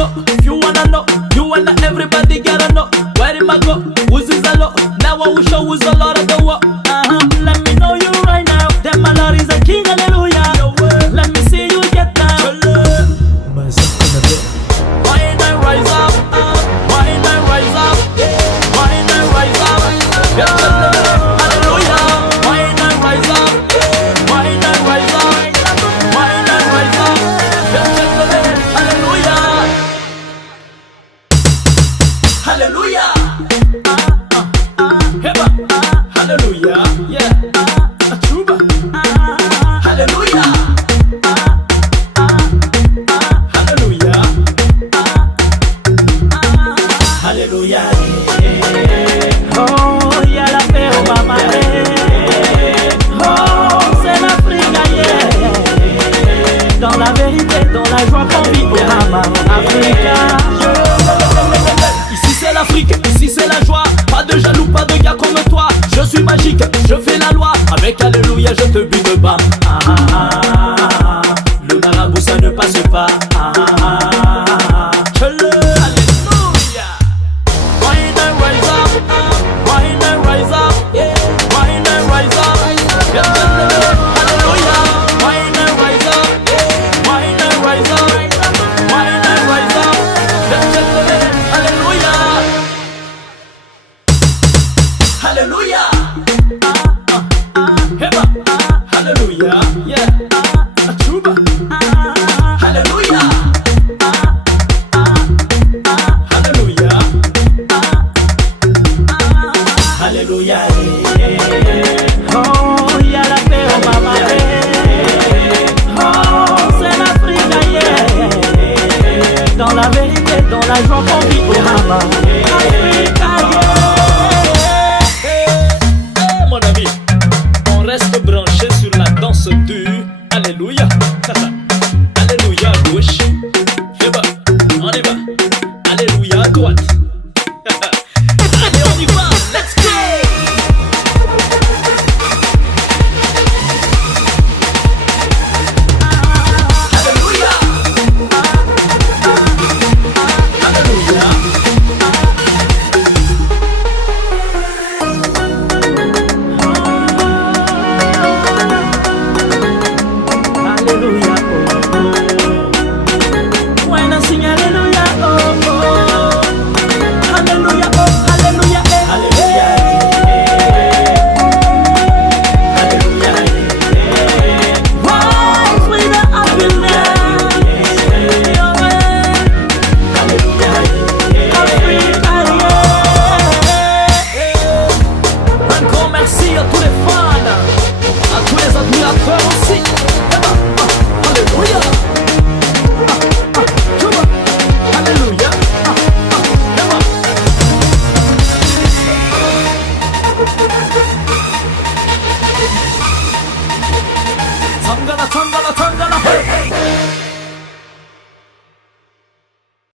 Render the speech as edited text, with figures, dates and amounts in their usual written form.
go? If you wanna know, you wanna everybody gotta know. Where did I go? Who's is a lot? Now I will show who's a lot of the world. Let me know you right now. That my Lord is a king, hallelujah. Let me see you get down. Why ain't I rise up? Why ain't I rise up? Why ain't I rise up? Hallelujah. Why ain't I rise up? Why ain't I rise up? Why ain't I rise up? Hallelujah. Hallelujah. Hallelujah. Yeah. Truba. Hallelujah. Hallelujah. Hallelujah. Oh, y'a la paix au mama. Oh, c'est l'Afrique, yeah. Dans la vérité, dans la joie qu'on vit au mama. Africa. Ici c'est l'Afrique, ici c'est la joie. Pas de jaloux, pas de gars comme toi. Je suis magique, je fais la loi. Avec Alléluia, je te bute bas. Le marabout, ça ne passe pas. Alléluia. Why ain't I rise up? Why ain't I rise up? Why ain't I rise up? Hallelujah. Why ain't I rise up? Why ain't I rise up? Why ain't I rise up? Hallelujah. Hallelujah. Hallelujah. Yeah. Truba. Hallelujah. Hallelujah. Hallelujah. Oh, y'a la paix au mama. Oh, c'est l'Afrique, yeah. Dans la vérité, dans la joie qu'on vit au mama. Afrique.